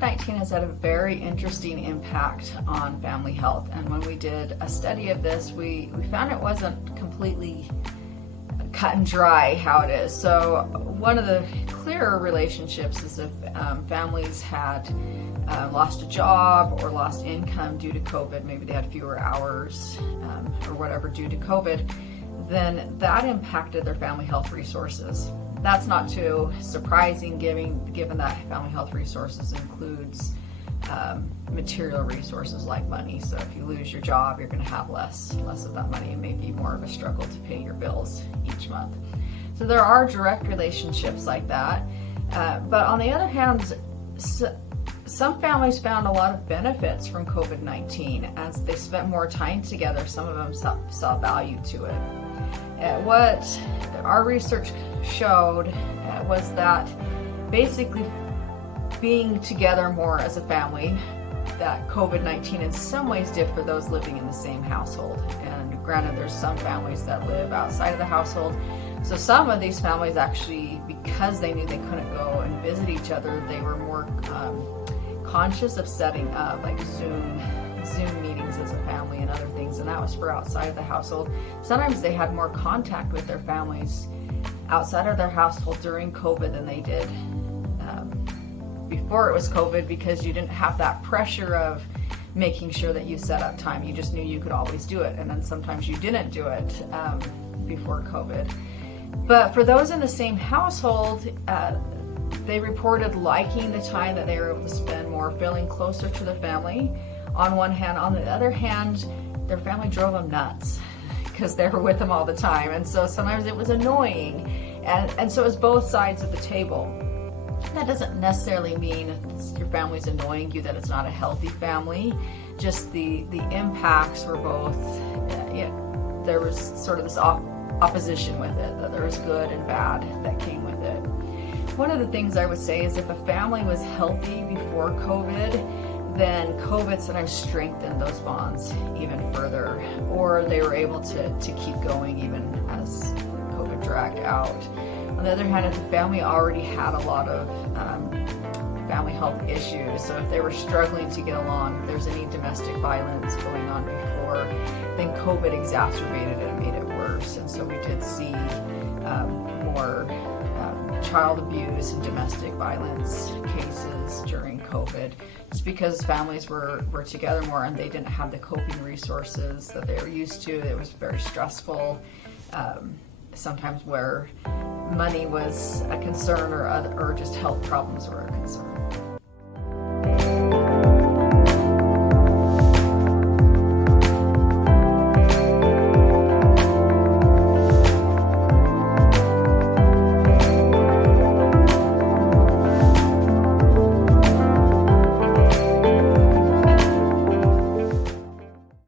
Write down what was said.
COVID-19 has had a very interesting impact on family health, and when we did a study of this, we found it wasn't completely cut and dry how it is. So one of the clearer relationships is if families had lost a job or lost income due to COVID, maybe they had fewer hours or whatever due to COVID, then that impacted their family health resources. That's not too surprising given that family health resources includes material resources like money. So if you lose your job, you're going to have less of that money. It may be more of a struggle to pay your bills each month. So there are direct relationships like that. But on the other hand, some families found a lot of benefits from COVID-19 as they spent more time together. Some of them saw value to it. What our research showed was that basically being together more as a family, that COVID-19 in some ways did for those living in the same household. And granted, there's some families that live outside of the household. So some of these families actually, because they knew they couldn't go and visit each other, they were more conscious of setting up like Zoom meetings as a family and other things, and that was for outside of the household. Sometimes they had more contact with their families outside of their household during COVID than they did before it was COVID, because you didn't have that pressure of making sure that you set up time. You just knew you could always do it, and then sometimes you didn't do it before COVID. But for those in the same household, they reported liking the time that they were able to spend more, feeling closer to their family on one hand. On the other hand, their family drove them nuts because they were with them all the time, and so sometimes it was annoying, and so it was both sides of the table. That doesn't necessarily mean your family's annoying you, that it's not a healthy family. Just the impacts were both, there was sort of this opposition with it, that there was good and bad that came with it. One of the things I would say is if a family was healthy before COVID, then COVID sometimes strengthened those bonds even further, or they were able to keep going even as COVID dragged out. On the other hand, if the family already had a lot of family health issues, so if they were struggling to get along, if there's any domestic violence going on before, then COVID exacerbated it and made it worse. And so we did see more child abuse and domestic violence cases during COVID, just because families were together more and they didn't have the coping resources that they were used to. It was very stressful, sometimes where money was a concern or just health problems were a concern.